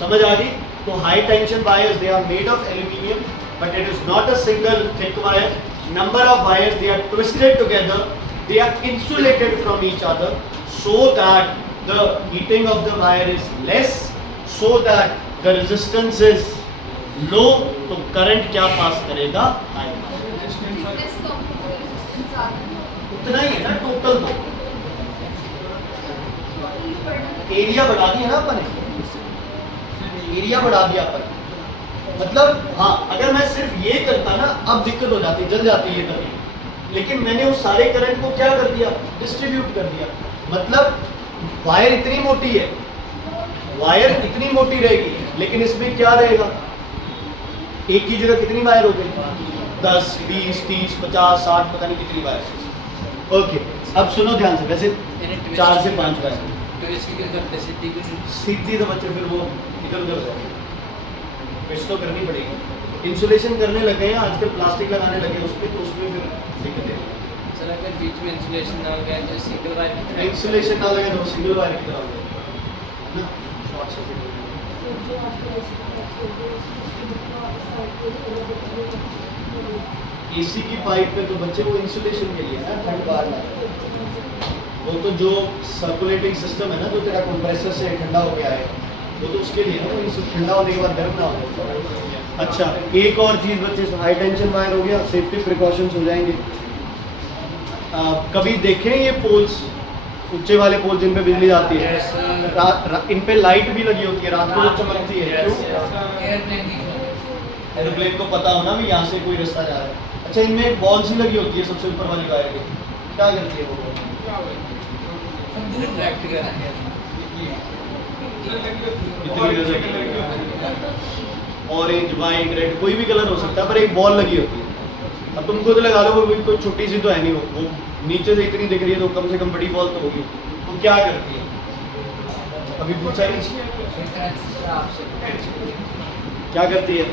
समझ आ गई। तो high tension wires they are made of aluminium but it is not a single thick wire. Number of wires they are twisted together, they are insulated from each other so that the heating of the wire is less, so that the resistance is low. तो current क्या पास करेगा high, उतना ही है ना total. तो area बढ़ा दिया ना अपन ने, एरिया बढ़ा दिया अपन। मतलब हाँ, अगर मैं सिर्फ ये करता ना अब दिक्कत हो जाती, जल जाती है कभी, लेकिन मैंने उस सारे करंट को क्या कर दिया, डिस्ट्रीब्यूट कर दिया। मतलब वायर इतनी मोटी है, वायर इतनी मोटी रहेगी, लेकिन इसमें क्या रहेगा, एक की जगह कितनी वायर हो गई 10 20 30 50 60 पता नहीं कितनी वायर। ओके अब सुनो ध्यान से, वैसे 4 से 5 वायर सीधी तो बच्चे फिर वो इधर उधर हो जाएंगे, पेस्ट तो करनी पड़ेगी। इंसुलेशन करने लगे हैं आजकल, प्लास्टिक लगाने लगे उस पर, तो उसमें फिर दिक्कत है। सर अगर बीच में इंसुलेशन ना लगा तो सिंगल वायर, इंसुलेशन ना लगे तो सिंगल वायर की तरह हो जाएगा ना, शॉर्ट सर्किट। एसी की पाइप पे तो बच्चे वो इंसुलेशन के लिए ना ठंड बाहर ना, वो तो जो सर्कुलेटिंग सिस्टम है ना, जो तेरा कंप्रेसर से ठंडा हो गया है, वो तो उसके लिए ना, वो ठंडा होने के बाद गर्म ना हो। अच्छा एक और चीज़ बच्चे, हाई टेंशन वायर हो गया, सेफ्टी प्रिकॉशंस हो जाएंगे। कभी देखें ये पोल्स, ऊंचे वाले पोल जिन पे बिजली जाती है, इन पे लाइट भी लगी होती है, रात को जब चमकती है, क्यों? एरोप्लेन को पता हो ना भी यहाँ से कोई रास्ता जा रहा है। अच्छा इनमें एक बॉल सी लगी होती है सबसे ऊपर वाली वायर की, क्या करती है वो? ऑरेंज वाइट रेड कोई भी कलर हो सकता है, पर एक बॉल लगी होती है। अब तुम खुद लगा लो, वो कोई छोटी सी तो है नहीं, वो नीचे से इतनी दिख रही है, तो कम से कम बड़ी बॉल तो होगी। वो क्या करती है, अभी पूछा नहीं क्या करती है?